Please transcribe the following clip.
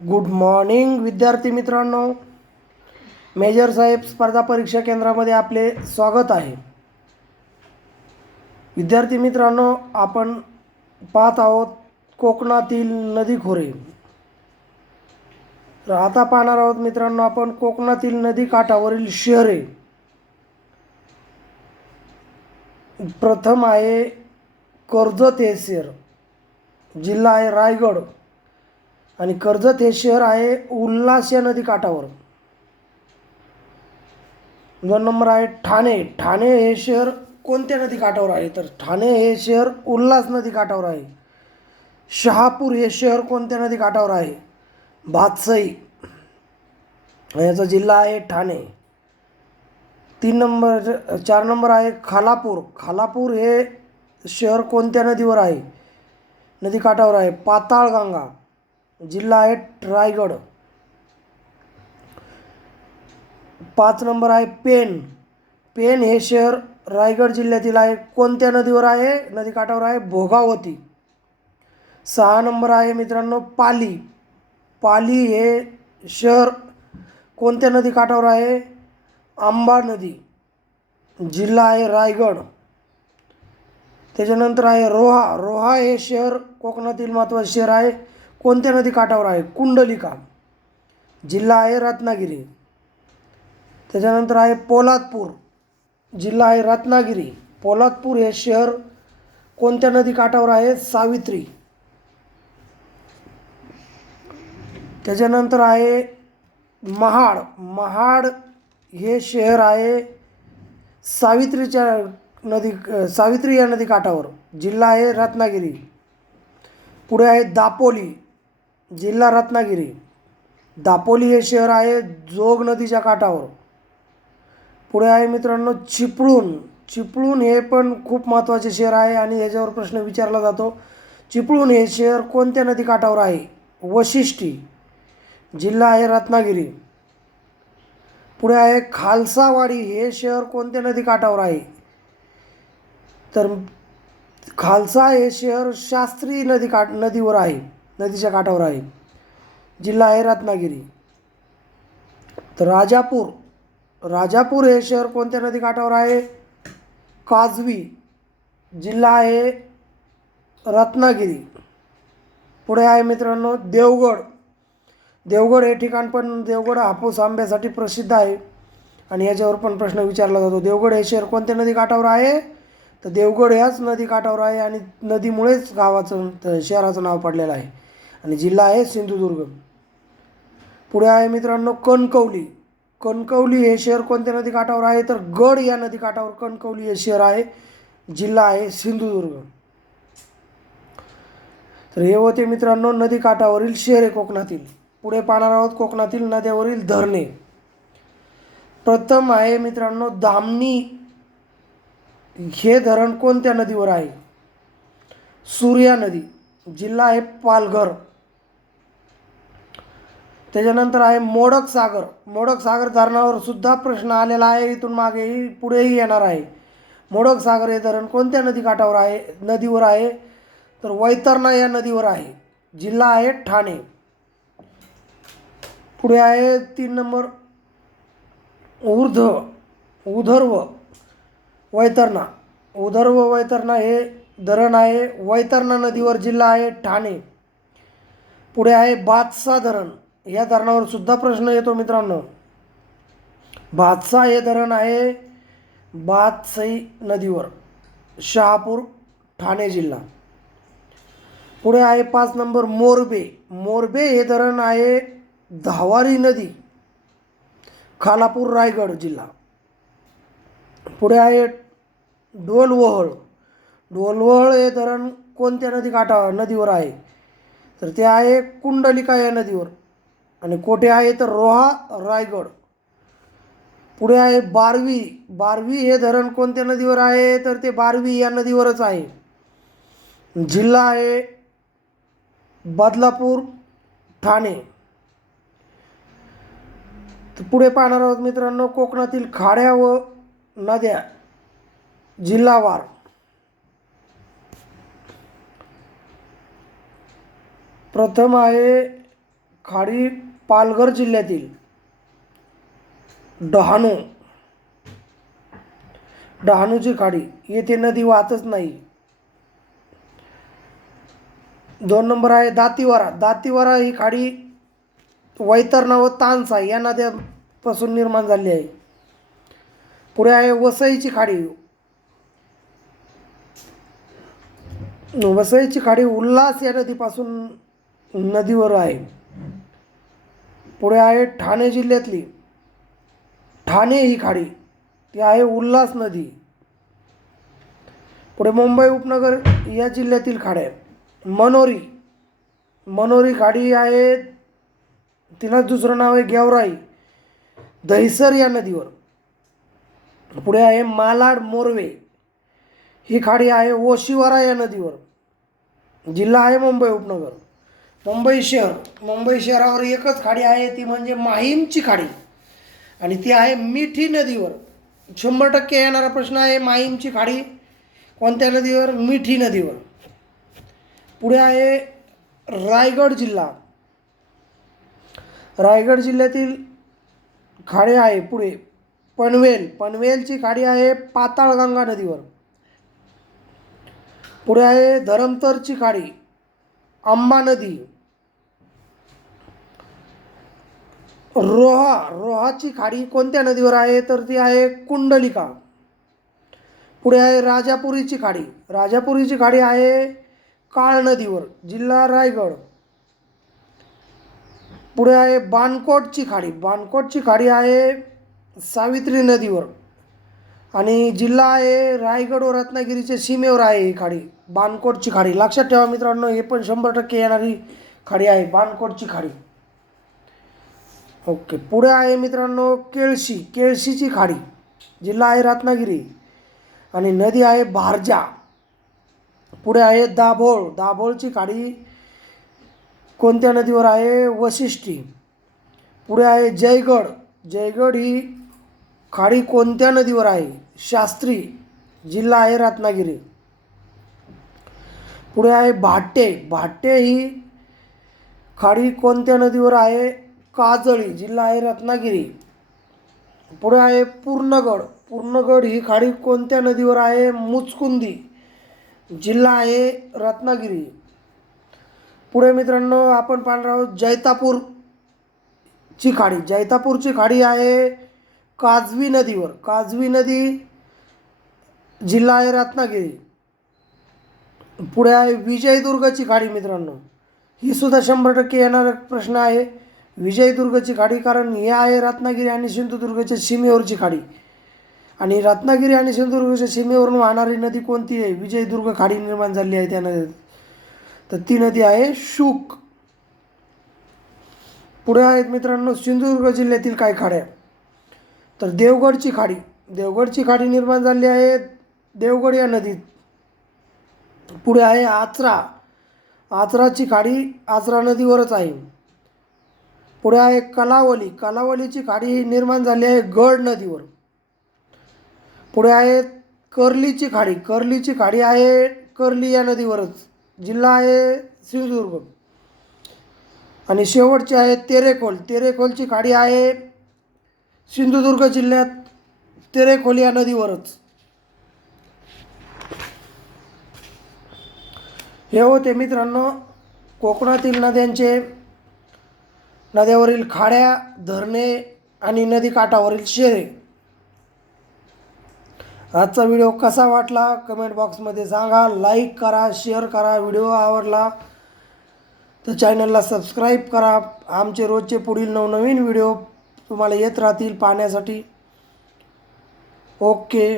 Good morning विद्यार्थी मित्रांनो. Major साहेब स्पर्धा परीक्षा केंद्रामध्ये आपले स्वागत आहे. विद्यार्थी मित्रांनो, आपण पाहत आहोत कोकणातील नदी खोरे. तर आता पाहणार आहोत मित्रांनो आपण कोकणातील नदी काठावरील शहरे. प्रथम आहे कर्जत हे शहर, जिल्हा आहे रायगड, आणि कर्जत हे शहर आहे उल्हास या नदी काठावर. 2 नंबर आहे ठाणे. ठाणे हे शहर कोणत्या नदी काठावर आहे? तर ठाणे हे शहर उल्हास नदी काठावर आहे. शहापूर हे शहर कोणत्या नदी काठावर आहे? भातसई. याचा जिल्हा आहे ठाणे. 4 नंबर आहे खालापूर. खालापूर हे शहर कोणत्या नदीवर आहे? नदी काठावर आहे. पाताळगंगा. जिल्हा आहे रायगड. 5 नंबर आहे पेण. पेण हे शहर रायगड जिल्ह्यातील आहे. कोणत्या नदीवर आहे? नदी काठावर आहे भोगावती. 6 नंबर आहे मित्रांनो पाली. पाली हे शहर कोणत्या नदी काठावर आहे? आंबा नदी. जिल्हा आहे रायगड. त्याच्यानंतर आहे रोहा. रोहा हे शहर कोकणातील महत्त्वाचे शहर आहे. कोणत्या नदी काठावर आहे? कुंडलिका. जिल्हा आहे रत्नागिरी. त्याच्यानंतर आहे पोलादपूर. जिल्हा आहे रत्नागिरी. पोलादपूर हे शहर कोणत्या नदी काठावर आहे? सावित्री. त्याच्यानंतर आहे महाड. महाड हे शहर आहे सावित्री या नदी काठावर. जिल्हा आहे रत्नागिरी. पुढे आहे दापोली. जिल्हा रत्नागिरी. दापोली हे शहर आहे जोग नदीच्या काठावर. पुढे आहे मित्रांनो चिपळूण. चिपळूण हे पण खूप महत्त्वाचे शहर आहे आणि याच्यावर प्रश्न विचारला जातो. चिपळूण हे शहर कोणत्या नदी काठावर आहे? वशिष्ठी. जिल्हा आहे रत्नागिरी. पुढे आहे खालसावाडी. हे शहर कोणत्या नदी काठावर आहे? तर खालसा हे शहर शास्त्री नदीवर आहे, नदीच्या काठावर आहे. जिल्हा आहे रत्नागिरी. तर राजापूर. राजापूर हे शहर कोणत्या नदी काठावर आहे? काजवी. जिल्हा आहे रत्नागिरी. पुढे आहे मित्रांनो देवगड. देवगड हे ठिकाण पण देवगड हापूस आंब्यासाठी प्रसिद्ध आहे आणि याच्यावर पण प्रश्न विचारला जातो. देवगड हे शहर कोणत्या नदी काठावर आहे? तर देवगड ह्याच नदी काठावर आहे आणि नदीमुळेच शहराचं नाव पडलेलं आहे आणि जिल्हा आहे सिंधुदुर्ग. पुढे आहे मित्रांनो कणकवली. कणकवली हे शहर कोणत्या नदी काठावर आहे? तर गड या नदी काठावर कणकवली हे शहर आहे. जिल्हा आहे सिंधुदुर्ग. तर हे होते मित्रांनो नदी काठावरील शहरे कोकणातील. पुढे पाहणार आहोत कोकणातील नद्यावरील धरणे. प्रथम आहे मित्रांनो धामणी. हे धरण कोणत्या नदीवर आहे? सूर्या नदी. जिल्हा आहे पालघर. त्याच्यानंतर आहे मोडक सागर. मोडक सागर धरणावर सुद्धा प्रश्न आलेला आहे. इथून मागेही पुढेही येणार आहे. मोडक सागर हे धरण कोणत्या नदीवर आहे? तर वैतरणा या नदीवर आहे. जिल्हा आहे ठाणे. पुढे आहे 3 नंबर उधर्व वैतरणा. उधर्व वैतरणा हे धरण आहे वैतरणा नदीवर. जिल्हा आहे ठाणे. पुढे आहे भातसा धरण. या धरणावर सुद्धा प्रश्न येतो मित्रांनो. भातसा हे धरण आहे भातसई नदीवर. शहापूर ठाणे जिल्हा. पुढे आहे 5 नंबर मोरबे. मोरबे हे धरण आहे धावारी नदी. खालापूर रायगड जिल्हा. पुढे आहे ढोलवहळ. ढोलवहळ हे धरण कोणत्या नदीवर आहे? तर ते आहे कुंडलिका या नदीवर. आणि कोठे आहे? तर रोहा रायगड. पुढे आहे बारवी. बारवी हे धरण कोणत्या नदीवर आहे? तर ते बारवी या नदीवरच आहे. जिल्हा आहे बदलापूर ठाणे. तर पुढे पाहणार आहोत मित्रांनो कोकणातील खाड्या व नद्या जिल्हावार. प्रथम आहे खाडी पालघर जिल्ह्यातील डहाणूची खाडी येथे नदी वाहतच नाही. 2 नंबर आहे दातीवारा ही खाडी वैतरणा व तानसा या नद्यापासून निर्माण झाली आहे. पुढे आहे वसईची खाडी उल्हास या नदीपासून नदीवर आहे. पुढे आहे ठाणे जिल्ह्यातली ठाणे ही खाडी ती आहे उल्हास नदी. पुढे मुंबई उपनगर या जिल्ह्यातील खाड्या मनोरी खाडी आहे, तिला दुसरं नाव आहे गेवराई दहिसर या नदीवर. पुढे आहे मालाड मोरवे ही खाडी आहे ओशिवरा या नदीवर. जिल्हा आहे मुंबई उपनगर. मुंबई शहरावर एकच खाडी आहे, ती म्हणजे माहीमची खाडी आणि ती आहे मिठी नदीवर. 100% येणारा प्रश्न आहे, माहीमची खाडी कोणत्या नदीवर? मिठी नदीवर. पुढे आहे रायगड जिल्ह्यातील खाडी आहे. पुढे पनवेलची खाडी आहे पाताळगंगा नदीवर. पुढे आहे धरमतरची खाडी अंबा नदी. रोहाची खाडी कोणत्या नदीवर आहे? तर ती आहे कुंडलिका. पुढे आहे राजापुरीची खाडी आहे काळ नदीवर. जिल्हा रायगड. पुढे आहे बाणकोटची खाडी आहे सावित्री नदीवर आणि जिल्हा आहे रायगड व रत्नागिरीच्या सीमेवर आहे ही खाडी, बाणकोटची खाडी. लक्षात ठेवा मित्रांनो, हे पण 100% येणारी खाडी आहे बाणकोटची खाडी. ओके. पुढे आहे मित्रांनो केळशीची खाडी. जिल्हा आहे रत्नागिरी आणि नदी आहे भारजा. पुढे आहे दाभोळची खाडी कोणत्या नदीवर आहे? वशिष्ठी. पुढे आहे जयगड ही खाडी कोणत्या नदीवर आहे? शास्त्री. जिल्हा आहे रत्नागिरी. पुढे आहे भाट्टे ही खाडी कोणत्या नदीवर आहे? काजळी. जिल्हा आहे रत्नागिरी. पुढे आहे पूर्णगड ही खाडी कोणत्या नदीवर आहे? मुचकुंदी. जिल्हा आहे रत्नागिरी. पुढे मित्रांनो आपण पाहणार आहोत जैतापूरची खाडी आहे काजवी नदीवर. काजवी नदी. जिल्हा आहे रत्नागिरी. पुढे आहे विजयदुर्गची खाडी. मित्रांनो ही सुद्धा 100% येणारा प्रश्न आहे, विजयदुर्गची खाडी, कारण ही आहे रत्नागिरी आणि सिंधुदुर्गच्या सीमेवरची खाडी आणि रत्नागिरी आणि सिंधुदुर्गच्या सीमेवरून वाहणारी नदी कोणती आहे? विजयदुर्ग खाडी निर्माण झाली आहे त्या नदीत, तर ती नदी आहे शूक. पुढे आहेत मित्रांनो सिंधुदुर्ग जिल्ह्यातील काही खाड्या. तर देवगडची खाडी निर्माण झाली आहे देवगड या नदीत. पुढे आहे आचराची खाडी आचरा नदीवरच आहे. पुढे आहे कलावलीची खाडी निर्माण झाली आहे गड नदीवर. पुढे आहे कर्लीची खाडी आहे कर्ली या नदीवरच. जिल्हा आहे सिंधुदुर्ग. आणि शेवटची आहे तेरेखोलची खाडी आहे सिंधुदुर्ग जिल्ह्यात तेरेखोल या नदीवरच. हे होते मित्रांनो कोकणातील नद्यावरील खाड्या, धरणे आणि नदीकाठावरील शहरे. आजचा व्हिडिओ कसा वाटला कमेंट बॉक्समध्ये सांगा. लाईक करा, शेअर करा. व्हिडिओ आवडला तर चॅनलला सबस्क्राईब करा. आमचे रोजचे पुढील नवनवीन व्हिडिओ तुम्हाला येत राहतील पाहण्यासाठी. ओके.